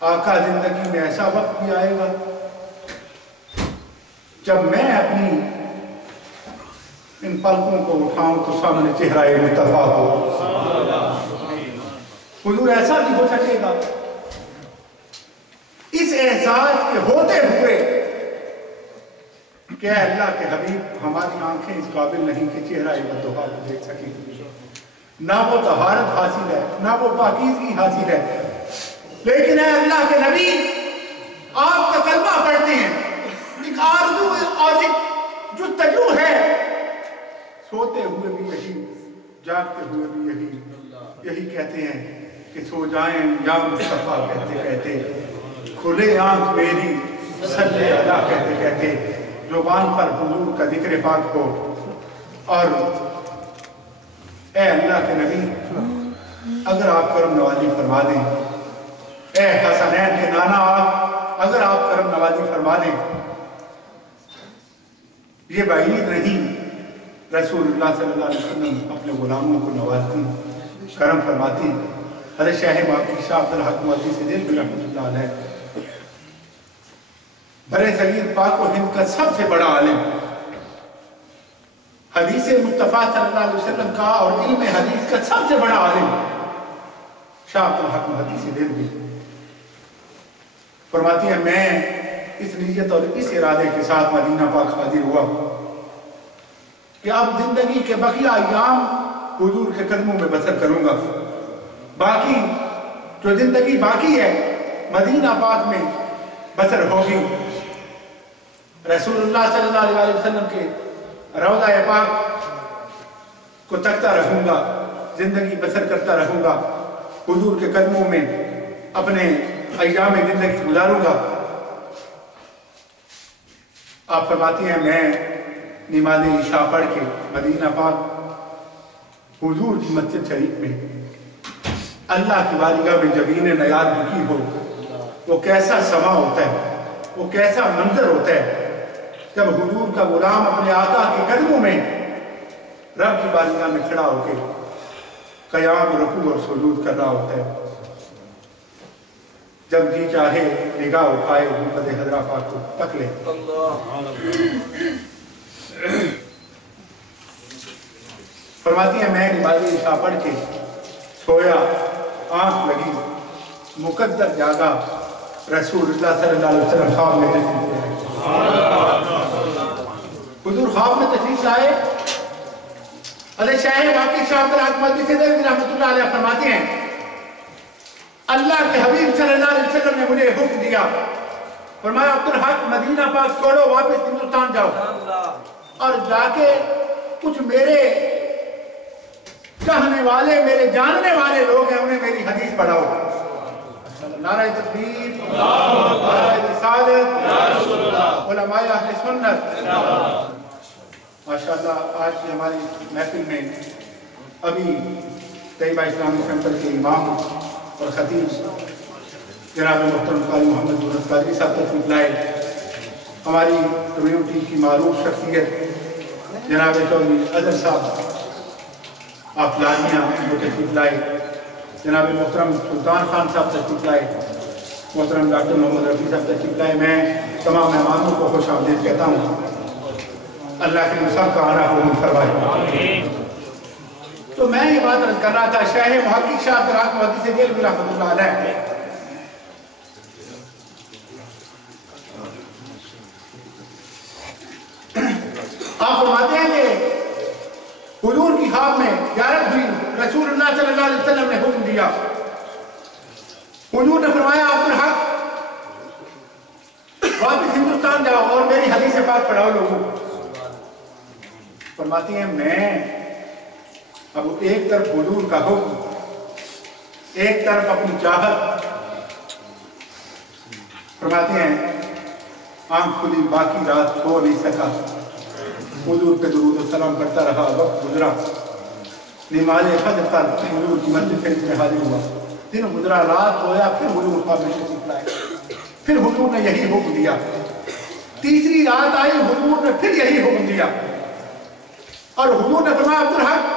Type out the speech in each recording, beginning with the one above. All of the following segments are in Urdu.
آقا زندگی میں ایسا وقت بھی آئے گا جب میں اپنی ان پلکوں کو اٹھاؤں تو سامنے چہرہ مصطفیٰ ہو۔ حضور ایسا بھی ہو سکے گا؟ اس احساس کے ہوتے ہوئے کہ اے اللہ کے حبیب ہماری آنکھیں اس قابل نہیں کہ چہرہ مصطفیٰ کو دیکھ سکیں، نہ وہ طہارت حاصل ہے نہ وہ پاکیزگی حاصل ہے، لیکن اے اللہ کے نبی آپ کا کلمہ پڑھتے ہیں، ایک آرزو اور ایک جستجو ہے، سوتے ہوئے بھی یہی، جاگتے ہوئے بھی یہی کہتے ہیں کہ سو جائیں یا مصطفیٰ کہتے کہتے، کھلے آنکھ میری صلی اللہ کہتے کہتے، زبان پر حضور کا ذکر پاک ہو۔ اور اے اللہ کے نبی اگر آپ کرم نوازی فرما دیں، اے حسنین کے نانا آپ اگر آپ کرم نوازی فرما دیں، یہ بعید نہیں، رسول اللہ صلی اللہ علیہ وسلم اپنے غلاموں کو نوازتی، کرم فرماتی۔ حضرت شاہ باقی شاہ عبدالحق مودودی سے دل بھی رحمۃ اللہ علیہ، برے صغیر پاک و ہند کا سب سے بڑا عالم، حدیث مصطفیٰ صلی اللہ علیہ وسلم کا اور علم حدیث کا سب سے بڑا عالم شاہ عبدالحق مودودی سے دل بھی فرماتی ہیں میں اس نیت اور اس ارادے کے ساتھ مدینہ پاک حاضر ہوا کہ اب زندگی کے بقیہ ایام حضور کے قدموں میں بسر کروں گا، باقی جو زندگی باقی ہے مدینہ پاک میں بسر ہوگی، رسول اللہ صلی اللہ علیہ وسلم کے روضہ پاک کو تکتا رہوں گا، زندگی بسر کرتا رہوں گا، حضور کے قدموں میں اپنے ایام زندگی گزاروں گا۔ آپ فرماتی ہیں میں نماز عشاء پڑھ کے مدینہ پاک حضور کی مسجد شریف میں اللہ کی بارگاہ میں جبین نیاد جھکی ہو، وہ کیسا سما ہوتا ہے، وہ کیسا منظر ہوتا ہے جب حضور کا غلام اپنے آقا کے قدموں میں رب کی بارگاہ میں کھڑا ہو کے قیام رکوع اور سجود کر رہا ہوتا ہے، جب جی چاہے نگاہ اٹھائے محمد حضرہ پاک کو تک لے۔ فرماتی ہیں میں نماز عشاء پڑھ کے سویا، آنکھ لگی، مقدر جاگا، رسول اللہ صلی اللہ علیہ وسلم خواب میں تشریف لائے، حضور خواب میں تشریف لائے۔ حضرت شاہ باقی شاہ عبدالحق مودودی سے رحمۃ اللہ علیہ فرماتے ہیں اللہ کے حبیب صلی اللہ علیہ وسلم نے مجھے حکم دیا، فرمایا عبدالحق مدینہ پاک چھوڑو، واپس ہندوستان جاؤ اور جا کے کچھ میرے چاہنے والے میرے جاننے والے لوگ ہیں انہیں میری حدیث پڑھاؤ۔ نعرہ تکبیر، نعرہ رسالت، علماء اہل سنت۔ ماشاءاللہ آج کی ہماری محفل میں ابھی طیبہ اسلامی سینٹر کے امام اور خطیب جناب محترم قاری محمد یونس قادری صاحب تشریف لائے، ہماری کمیونٹی کی معروف شخصیت جناب چودھری اظہر صاحب آپ لالیاں وہ تشریف لائے، جناب محترم سلطان خان صاحب تشریف لائے، محترم ڈاکٹر محمد رفیع صاحب تشریف لائے۔ میں تمام مہمانوں کو خوش آمدید کہتا ہوں، اللہ کے نصاب کا آنا قبول فرمائے۔ تو میں یہ بات عرض کر رہا تھا شاہ محقق شاہ عبدالحق مودودی سے دل بھی رحمۃ اللہ علیہ، آپ فرماتے ہیں کہ حضور کی خواب میں زیارت ہوئی، رسول اللہ صلی اللہ علیہ وسلم نے حکم دیا، حضور نے فرمایا عبدالحق واپس ہندوستان جاؤ اور میری حدیث پاک پڑھاؤ لوگوں۔ فرماتی ہیں میں اب ایک طرف حضور کا حکم، ایک طرف اپنی چاہت، فرماتی ہیں آنکھ کھلی باقی رات سو نہیں سکا، حضور پہ درود و سلام کرتا رہا، وقت گزرا، نماز فجر پر حضور کی مسجد شریف میں حاضر ہوا، دن گزرا، رات سویا، پھر حضور خواب میں تشریف لائے، پھر حضور نے یہی حکم دیا، تیسری رات آئی حضور نے پھر یہی حکم دیا، اور حضور نے فرمایا عبدالحق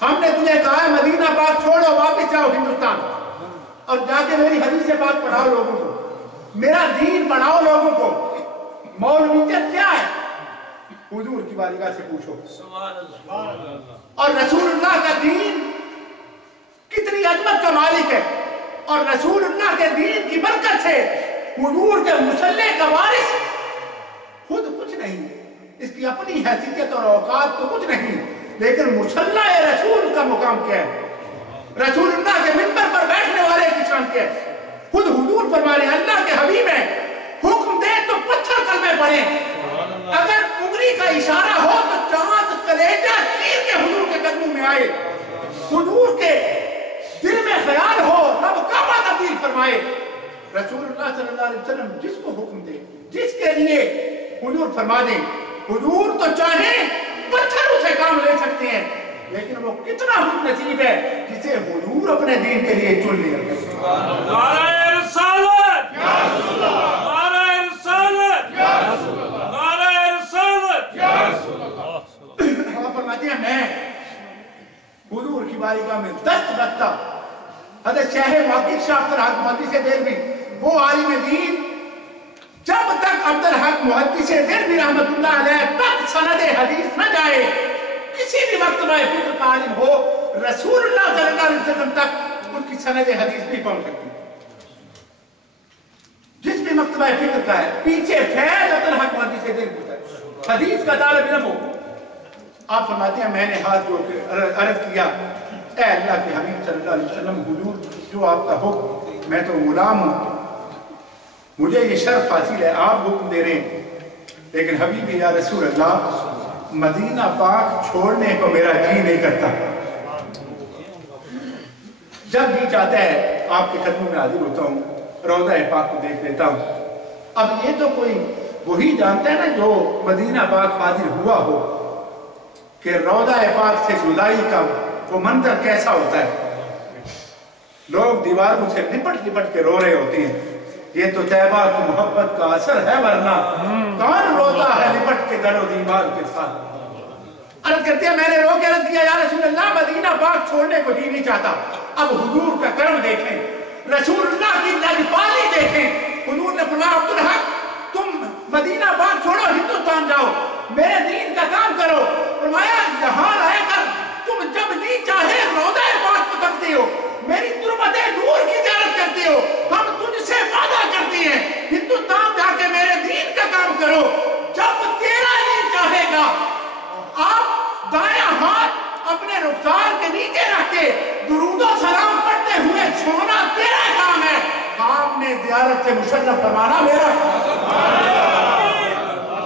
ہم نے تجھے کہا ہے مدینہ پاک چھوڑو، واپس جاؤ ہندوستان، اور جا کے میری حدیث پاک پڑھاؤ لوگوں کو, میرا دین پڑھاؤ لوگوں کو. مولویت کیا ہے؟ حضور کی بارگاہ سے پوچھو. اور رسول اللہ کا دین کتنی عظمت کا مالک ہے, اور رسول اللہ کے دین کی برکت سے حضور کے مصلح کا وارث خود کچھ نہیں, اس کی اپنی حیثیت اور اوقات تو کچھ نہیں, لیکن مصلح رسول کا مقام کیا ہے؟ رسول اللہ کے منبر پر بیٹھنے والے کی شان کیا ہے؟ خود حضور فرمانے اللہ کے حبیب ہیں, حکم دے تو پتھر کلمے پڑھیں, اگر انگلی کا اشارہ ہو تو چاند کلیجہ چیر کے حضور کے قدموں میں آئے, حضور کے دل میں خیال ہو رب کعبہ تبدیل فرمائے. رسول اللہ صلی اللہ علیہ وسلم جس کو حکم دے, جس کے لیے حضور فرما دیں, حضور تو چاہیں پتھروں سے کام لے سکتے ہیں, لیکن وہ کتنا خوش نصیب ہے جسے حضور اپنے دین کے لیے چن لیا. نعرہ رسالت یا رسول اللہ, نعرہ رسالت یا رسول اللہ, نعرہ رسالت یا رسول اللہ. آپ فرماتے ہیں میں حضور کی بارگاہ میں دست رکھتا. حضرت شیخ محقق شاہ عبدالحق محدث دہلوی, وہ عالم دین, جب تک عبدالحق محدث دہلوی رحمت اللہ علیہ تک سند حدیث نہ جائے, کسی بھی مرتبہ فکر کا عالم ہو, رسول اللہ صلی اللہ علیہ وسلم تک ان کی سند حدیث نہیں پہنچ سکتی. جس بھی مرتبہ فکر کا ہے, پیچھے فیض عبدالحق محدث دہلوی ہے, حدیث کا طالب علم ہو. آپ فرماتے ہیں میں نے ہاتھ جو عرض کیا, اے اللہ کے حبیب صلی اللہ علیہ وسلم, حضور جو آپ کا حکم, میں تو غلام ہوں, مجھے یہ شرف حاصل ہے, آپ حکم دے رہے ہیں, لیکن حبیبی یا رسول اللہ مدینہ پاک چھوڑنے کو میرا جی نہیں کرتا. جب جی چاہتا ہے آپ کے قدموں میں حاضر ہوتا ہوں, روضہ پاک کو دیکھ لیتا ہوں. اب یہ تو کوئی وہی جانتا ہے نا جو مدینہ پاک حاضر ہوا ہو کہ روضہ پاک سے جدائی کا وہ منظر کیسا ہوتا ہے. لوگ دیواروں سے لپٹ لپٹ کے رو رہے ہوتے ہیں, یہ تو طیبہ کی محبت کا اثر ہے, ورنہ کون روتا ہے لپٹ کے در و دیوار کے ساتھ. عرض کرتے ہیں میں نے رو کے عرض کیا, یا رسول اللہ مدینہ پاک چھوڑنے کو جی نہیں چاہتا. اب حضور کا کرم دیکھیں, رسول اللہ کی لجپالی دیکھیں. حضور نے فرمایا عبدالحق تم مدینہ پاک چھوڑو, ہندوستان جاؤ, میرے دین کا کام کرو. فرمایا یہاں رہ کر تم جب جی چاہے روضہ پاک کو تکتے ہو, میری تربت نور کی زیارت کرتے ہو, ہم تجھ سے وعدہ کرتے ہیں ہندوستان جا کے میرے دین کا کام کرو. جب تیرا دین چاہے گا, آپ دائیں ہاتھ اپنے رخسار کے نیچے رکھ کے درود و سلام پڑھتے ہوئے چھونا تیرا کام ہے, آپ نے زیارت سے مشرف فرمانا میرا.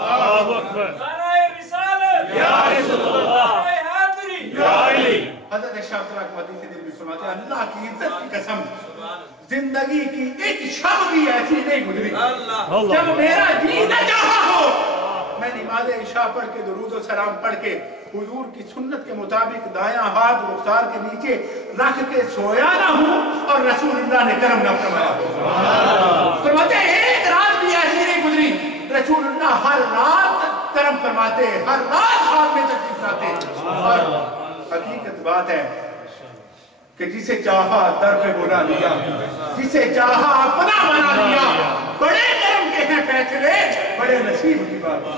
اللہ اکبر, نعرہ رسالت یا رسول اللہ, نعرہ حیدری یا علی. حضرت شاہ عبدالحق محدث دہلوی فرماتے ہیں اللہ کی عزت کی قسم, زندگی کی ایک شب بھی ایسی نہیں گزری جب میرا جی نہ چاہا ہو میں نماز عشاء پڑھ کے درود و سلام پڑھ کے حضور کی سنت کے مطابق دایاں ہاتھ رخسار کے نیچے رکھ کے سویا نہ ہوں اور رسول اللہ نے کرم نہ فرمایا. فرماتے ہیں ایک رات بھی ایسی نہیں گزری, رسول اللہ ہر رات کرم فرماتے, ہر رات خواب میں تشریف لاتے. اور حقیقت بات ہے کہ جسے چاہا در پہ بلا لیا, جسے چاہا اپنا بنا لیا. بڑے کرم کے ہیں فیصلے, بڑے نصیب کی بات.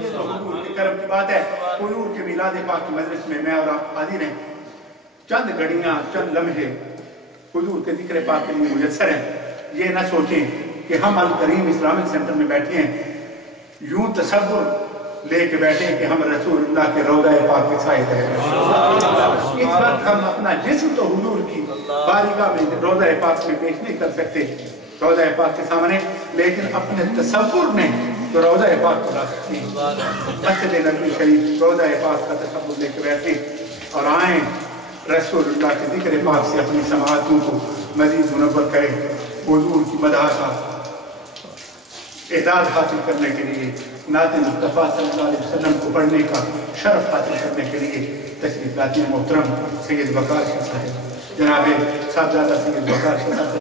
یہ تو حضور کے کرم کی بات ہے. حضور کے میلاد پاک کی مجلس میں میں اور آپ حاضر ہیں. چند گھڑیاں, چند لمحے حضور کے ذکر پاک کے لیے میسر ہیں. یہ نہ سوچیں کہ ہم الکریم اسلامک سینٹر میں بیٹھے ہیں, یوں تصور لے کے بیٹھے کہ ہم رسول اللہ کے روضہ پاک کے سائے ہیں. اس وقت ہم اپنا جسم تو حضور کی بارگاہ میں روضہ پاک میں پیش نہیں کر سکتے روضہ پاک کے سامنے, لیکن اپنے تصور میں تو روضہ پاک کو لا سکتے ہیں. مسجد نبوی شریف روضہ پاک کا تصور لے کے بیٹھے اور آئیں رسول اللہ کے ذکر پاک سے اپنی سماعتوں کو مزید منور کریں. حضور کی مدح کا اعزاز حاصل کرنے کے لیے, نعت مصطفیٰ صلی اللہ علیہ وسلم کو پڑھنے کا شرف حاصل کرنے کے لیے تشریف لاتے ہیں محترم سید وقار شاہ صاحب, جناب صاحبزادہ سید وقار شاہ صاحب.